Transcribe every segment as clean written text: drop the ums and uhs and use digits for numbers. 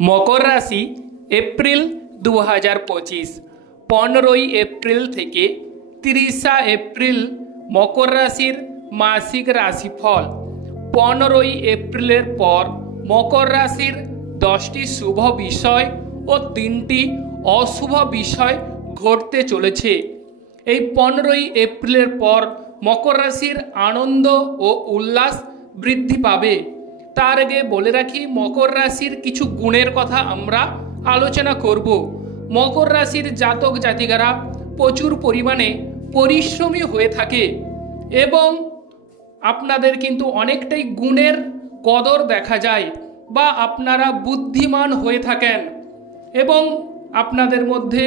মকর রাশি April 2025 15ই April থেকে 30 April মকর রাশির মাসিক রাশিফল। 15ই এপ্রিলের পর মকর রাশির 10টি শুভ বিষয় ও 3টি অশুভ বিষয় ঘটতে চলেছে। এই 15ই এপ্রিলের পর মকর রাশির আনন্দ ও উল্লাস বৃদ্ধি পাবে। তার আগে বলে রাখি, মকর রাশির কিছু গুণের কথা আমরা আলোচনা করব। মকর রাশির জাতক জাতিকারা প্রচুর পরিমাণে পরিশ্রমী হয়ে থাকে এবং আপনাদের কিন্তু অনেকটাই গুণের কদর দেখা যায় বা আপনারা বুদ্ধিমান হয়ে থাকেন এবং আপনাদের মধ্যে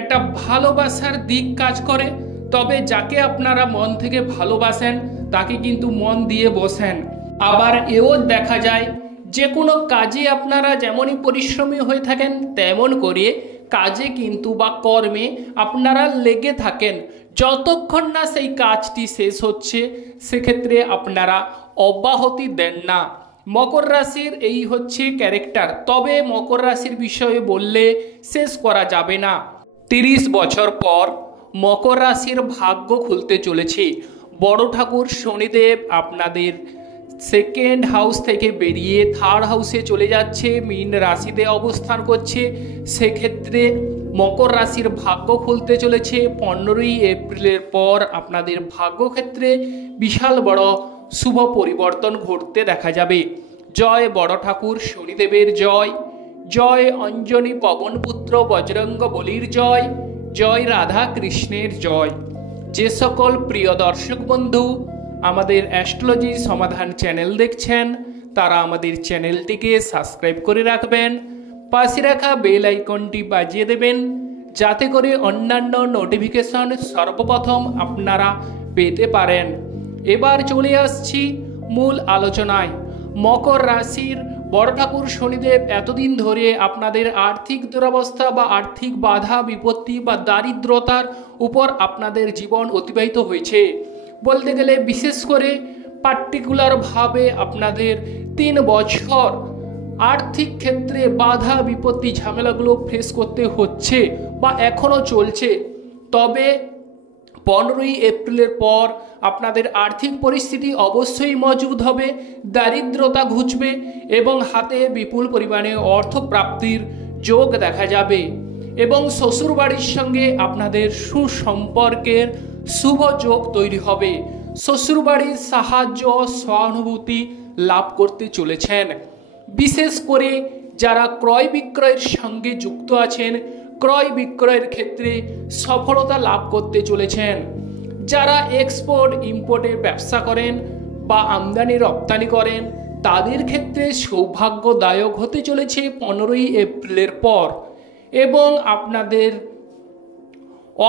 একটা ভালোবাসার দিক কাজ করে। তবে যাকে আপনারা মন থেকে ভালোবাসেন তাকে কিন্তু মন দিয়ে বসেন। আবার এও দেখা যায় যে কোনো কাজে আপনারা যেমনই পরিশ্রমী হয়ে থাকেন তেমন করে কাজে কিন্তু বা কর্মে আপনারা লেগে থাকেন। যতক্ষণ না সেই কাজটি শেষ হচ্ছে সেক্ষেত্রে আপনারা অব্যাহতি দেন না। মকর রাশির এই হচ্ছে ক্যারেক্টার। তবে মকর রাশির বিষয়ে বললে শেষ করা যাবে না। 30 বছর পর মকর রাশির ভাগ্য খুলতে চলেছে। বড় ঠাকুর শনিদেব আপনাদের সেকেন্ড হাউস থেকে বেরিয়ে থার্ড হাউসে চলে যাচ্ছে, মীন রাশিতে অবস্থান করছে। সেক্ষেত্রে মকর রাশির ভাগ্য খুলতে চলেছে। 15ই এপ্রিলের পর আপনাদের ভাগ্যক্ষেত্রে বিশাল বড় শুভ পরিবর্তন ঘটতে দেখা যাবে। জয় বড় ঠাকুর শনিদেবের জয়, জয় অঞ্জনী পবনপুত্র বজরঙ্গ বলির জয়, জয় রাধা কৃষ্ণের জয়। যে সকল প্রিয় দর্শক বন্ধু আমাদের অ্যাস্ট্রোলজি সমাধান চ্যানেল দেখছেন তারা আমাদের চ্যানেলটিকে সাবস্ক্রাইব করে রাখবেন, পাশে রাখা বেল আইকনটি বাজিয়ে দেবেন যাতে করে অন্যান্য নোটিফিকেশন সর্বপ্রথম আপনারা পেতে পারেন। এবার চলে আসছি মূল আলোচনায়। মকর রাশির বড় ঠাকুর শনিদেব এতদিন ধরে আপনাদের আর্থিক দুরবস্থা বা আর্থিক বাধা বিপত্তি বা দারিদ্রতার উপর আপনাদের জীবন অতিবাহিত হয়েছে। বলতে গেলে বিশেষ করে পার্টিকুলারভাবে আপনাদের 3 বছর আর্থিক ক্ষেত্রে বাধা বিপত্তি ঝামেলাগুলো ফেস করতে হচ্ছে বা এখনও চলছে। তবে 15ই এপ্রিলের পর আপনাদের আর্থিক পরিস্থিতি অবশ্যই মজবুত হবে, দারিদ্রতা ঘুচবে এবং হাতে বিপুল পরিমাণে অর্থপ্রাপ্তির যোগ দেখা যাবে এবং শ্বশুরবাড়ির সঙ্গে আপনাদের সুসম্পর্কের শুভ যোগ তৈরি হবে। শ্বশুরবাড়ির সাহায্য সহানুভূতি লাভ করতে চলেছেন। বিশেষ করে যারা ক্রয় বিক্রয়ের সঙ্গে যুক্ত আছেন ক্রয় বিক্রয়ের ক্ষেত্রে সফলতা লাভ করতে চলেছেন। যারা এক্সপোর্ট ইম্পোর্টের ব্যবসা করেন বা আমদানি রপ্তানি করেন তাদের ক্ষেত্রে সৌভাগ্যদায়ক হতে চলেছে 15ই এপ্রিলের পর এবং আপনাদের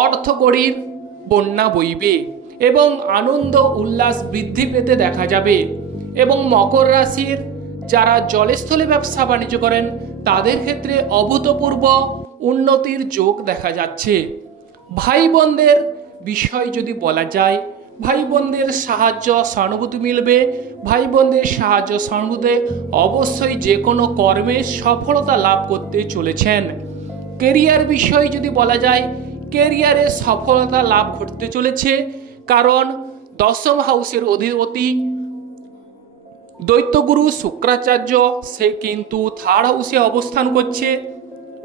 অর্থকড়ির বন্যা বইবে এবং আনন্দ উল্লাস বৃদ্ধি পেতে দেখা যাবে। এবং মকর রাশির যারা জলস্থলে ব্যবসা বাণিজ্য করেন তাদের ক্ষেত্রে অভূতপূর্ব উন্নতির যোগ দেখা যাচ্ছে। ভাই বোনদের বিষয় যদি বলা যায়, ভাই বোনদের সাহায্য সহানুভূতি মিলবে। ভাই বোনদের সাহায্য সহানুভূতি অবশ্যই যে কোনো কর্মে সফলতা লাভ করতে চলেছেন। কেরিয়ার বিষয় যদি বলা যায়, কেরিয়ারে সফলতা লাভ ঘটতে চলেছে, কারণ 10ম হাউসের অধিপতি দৈত্যগুরু শুক্রাচার্য সে কিন্তু থার্ড হাউসে অবস্থান করছে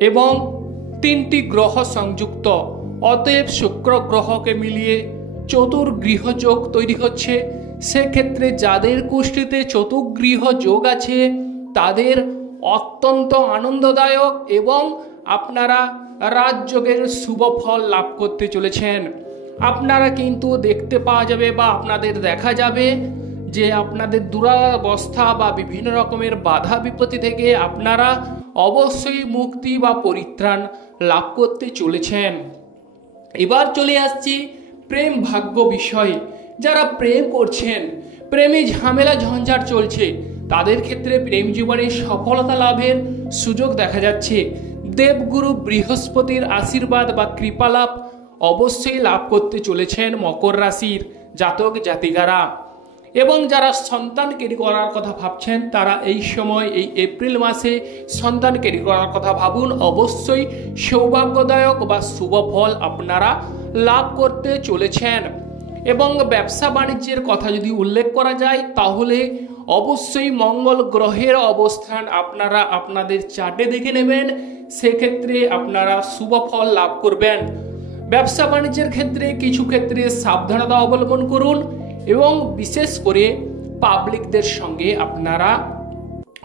এবং 3টি গ্রহ সংযুক্ত। অতএব শুক্র গ্রহকে মিলিয়ে চতুর্গৃহ যোগ তৈরি হচ্ছে। সেক্ষেত্রে যাদের কুষ্ঠিতে চতুর্গৃহ যোগ আছে তাদের অত্যন্ত আনন্দদায়ক এবং আপনারা রাজযোগের শুভ ফল লাভ করতে চলেছেন। আপনারা কিন্তু দেখতে পাওয়া যাবে বা আপনাদের দেখা যাবে যে আপনাদের দুরাবস্থা বা বিভিন্ন রকমের বাধা বিপত্তি থেকে আপনারা অবশ্যই মুক্তি বা পরিত্রাণ লাভ করতে চলেছেন। এবার চলে আসছি প্রেম ভাগ্য বিষয়ে। যারা প্রেম করছেন, প্রেমে ঝামেলা ঝঞ্ঝাট চলছে তাদের ক্ষেত্রে প্রেম জীবনে সফলতা লাভের সুযোগ দেখা যাচ্ছে। দেবগুরু বৃহস্পতির আশীর্বাদ বা কৃপালাভ অবশ্যই লাভ করতে চলেছেন মকর রাশির জাতক জাতিকারা। এবং যারা সন্তান ক্যারি করার কথা ভাবছেন তারা এই সময় এই এপ্রিল মাসে সন্তান ক্যারি করার কথা ভাবুন। অবশ্যই সৌভাগ্যদায়ক বা শুভ ফল আপনারা লাভ করতে চলেছেন। এবং ব্যবসা বাণিজ্যের কথা যদি উল্লেখ করা যায় তাহলে অবশ্যই মঙ্গল গ্রহের অবস্থান আপনারা আপনাদের চার্টে দেখে নেবেন, সেক্ষেত্রে আপনারা শুভ ফল লাভ করবেন। ব্যবসা বাণিজ্যের ক্ষেত্রে কিছু ক্ষেত্রে সাবধানতা অবলম্বন করুন এবং বিশেষ করে পাবলিকদের সঙ্গে আপনারা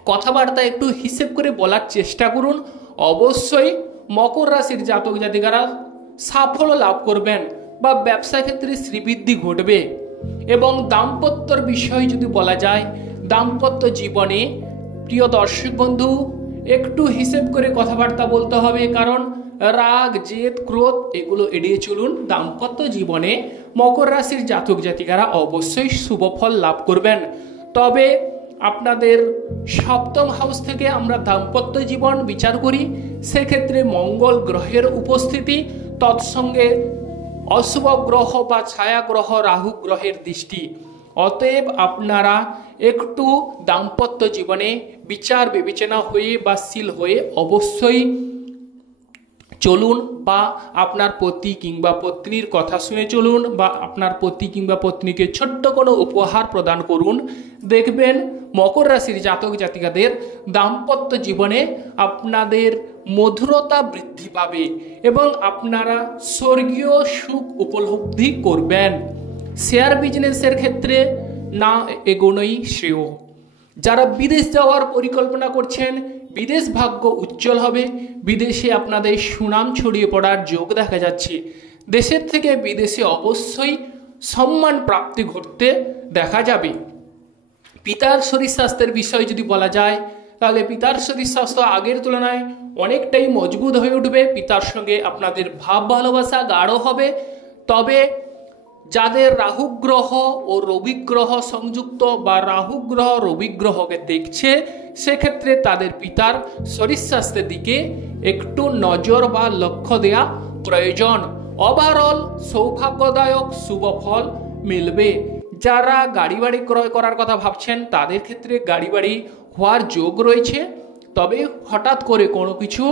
কথাবার্তা একটু হিসেব করে বলার চেষ্টা করুন। অবশ্যই মকর রাশির জাতক জাতিকারা সাফল্য লাভ করবেন বা ব্যবসা ক্ষেত্রে শ্রীবৃদ্ধি ঘটবে। এবং দাম্পত্যর বিষয় যদি বলা যায়, দাম্পত্য জীবনে প্রিয় দর্শক বন্ধু একটু হিসেব করে কথাবার্তা বলতে হবে, কারণ রাগ জেদ ক্রোধ এগুলো এড়িয়ে চলুন। দাম্পত্য জীবনে মকর রাশির জাতক জাতিকারা অবশ্যই শুভ ফল লাভ করবেন। তবে আপনাদের সপ্তম হাউস থেকে আমরা দাম্পত্য জীবন বিচার করি, সেক্ষেত্রে মঙ্গল গ্রহের উপস্থিতি, তৎসঙ্গে অশুভ গ্রহ বা ছায়া গ্রহ রাহু গ্রহের দৃষ্টি। অতএব আপনারা একটু দাম্পত্য জীবনে বিচার বিবেচনা হয়ে বা শীল হয়ে অবশ্যই চলুন, বা আপনার পতি কিংবা পত্নীর কথা শুনে চলুন, বা আপনার পতি কিংবা পত্নীকে ছোট্ট কোনো উপহার প্রদান করুন। দেখবেন মকর রাশির জাতক জাতিকাদের দাম্পত্য জীবনে আপনাদের মধুরতা বৃদ্ধি পাবে এবং আপনারা স্বর্গীয় সুখ উপলব্ধি করবেন। শেয়ার বিজনেসের ক্ষেত্রে না এগোনোই শ্রেয়। যারা বিদেশ যাওয়ার পরিকল্পনা করছেন, বিদেশ ভাগ্য উজ্জ্বল হবে। বিদেশে আপনাদের সুনাম ছড়িয়ে পড়ার যোগ দেখা যাচ্ছে। দেশের থেকে বিদেশে অবশ্যই সম্মান প্রাপ্তি ঘটতে দেখা যাবে। পিতার শরীর স্বাস্থ্যের বিষয় যদি বলা যায় তাহলে পিতার শরীর স্বাস্থ্য আগের তুলনায় অনেকটাই মজবুত হয়ে উঠবে। পিতার সঙ্গে আপনাদের ভাব ভালোবাসা গাঢ় হবে। তবে যাদের রাহু গ্রহ ও রবি গ্রহ সংযুক্ত বা রাহু গ্রহ রবি গ্রহকে দেখছে, সেক্ষেত্রে তাদের পিতার শরীর স্বাস্থ্যের দিকে একটু নজর বা লক্ষ্য দেওয়া প্রয়োজন। ওভারঅল সৌভাগ্যদায়ক শুভ ফল মিলবে। যারা গাড়ি বাড়ি ক্রয় করার কথা ভাবছেন তাদের ক্ষেত্রে গাড়ি বাড়ি হওয়ার যোগ রয়েছে। তবে হঠাৎ করে কোনো কিছু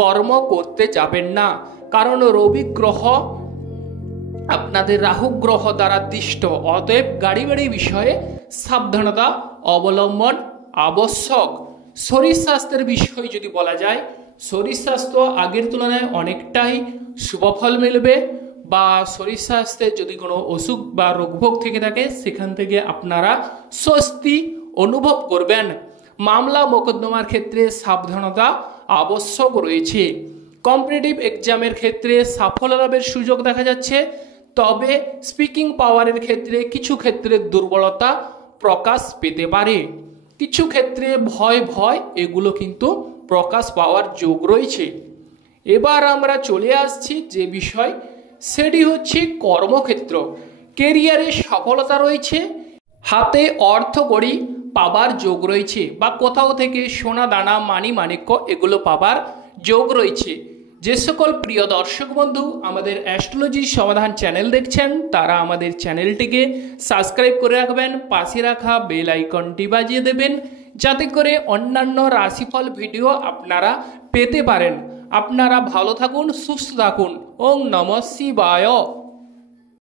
কর্ম করতে যাবেন না, কারণ রবি গ্রহ আপনাদের রাহু গ্রহ দ্বারা দৃষ্ট। অতএব গাড়ি বাড়ি বিষয়ে সাবধানতা অবলম্বন আবশ্যক। শরীর স্বাস্থ্যের বিষয় যদি বলা যায়, শরীর স্বাস্থ্য আগের তুলনায় অনেকটাই শুভফল মিলবে, বা শরীর স্বাস্থ্যে যদি কোনো অসুখ বা রোগভোগ থেকে থাকে সেখান থেকে আপনারা স্বস্তি অনুভব করবেন। মামলা মোকদ্দমার ক্ষেত্রে সাবধানতা আবশ্যক রয়েছে। কম্পিটিটিভ এক্সামের ক্ষেত্রে সাফল্য লাভের সুযোগ দেখা যাচ্ছে। তবে স্পিকিং পাওয়ারের ক্ষেত্রে কিছু ক্ষেত্রে দুর্বলতা প্রকাশ পেতে পারে। কিছু ক্ষেত্রে ভয় এগুলো কিন্তু প্রকাশ পাওয়ার যোগ রয়েছে। এবার আমরা চলে আসছি যে বিষয়, সেটি হচ্ছে কর্মক্ষেত্র। কেরিয়ারে সফলতা রয়েছে, হাতে অর্থকড়ি পাবার যোগ রয়েছে, বা কোথাও থেকে সোনা দানা মানি মাণিক্য এগুলো পাবার যোগ রয়েছে। যে সকল প্রিয় দর্শক বন্ধু আমাদের অ্যাস্ট্রোলজি সমাধান চ্যানেল দেখছেন তারা আমাদের চ্যানেলটিকে সাবস্ক্রাইব করে রাখবেন, পাশে রাখা বেল আইকনটি বাজিয়ে দেবেন, যাতে করে অন্যান্য রাশিফল ভিডিও আপনারা পেতে পারেন। আপনারা ভালো থাকুন, সুস্থ থাকুন। ওম নমঃ শিবায়।